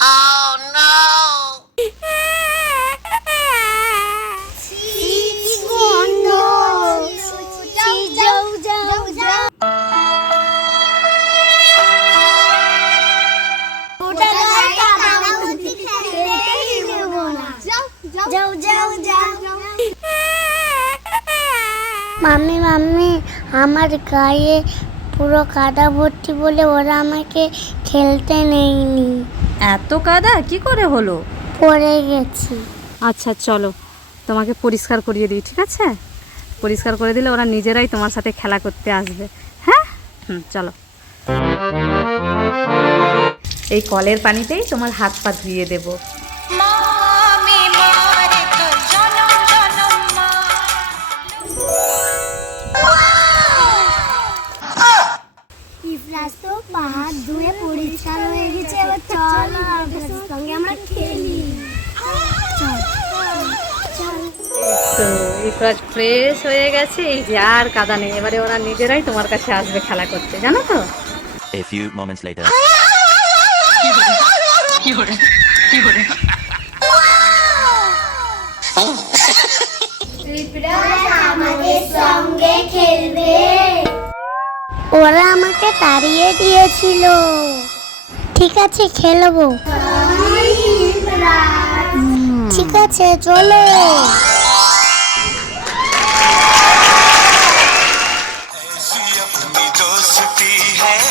Oh no! Mummy mummy, আমার গায়ে পুরো কাদা ভর্তি বলে ওরা আমাকে খেলতে নেয়নি। এত কাদা কি করে হলো? পড়ে গেছি। আচ্ছা চলো, তোমাকে পরিষ্কার করিয়ে দিই, ঠিক আছে? পরিষ্কার করে দিলে ওরা নিজেরাই তোমার সাথে খেলা করতে আসবে। হ্যাঁ, চলো। এই কলের পানিতেই তোমার হাত পা ধুইয়ে দেবো। ইফরাজ তো পাহাড় ধুয়ে পরিষ্কার হয়ে গেছে, এবার চল ইফরাজের সঙ্গে আমরা খেলি। তো ইফরাজ ফ্রেশ হয়ে গেছে, এই যে আর কাদা নেই। এবারে ওরা নিজেরাই তোমার কাছে আসবে খেলা করতে, জানো তো? A few moments later. আমাদের সঙ্গে খেলবে। ওরা আমাকে তাড়িয়ে দিয়েছিল। ঠিক আছে, খেলবো। ঠিক আছে, চলো। ऐसी अपनी दोस्ती है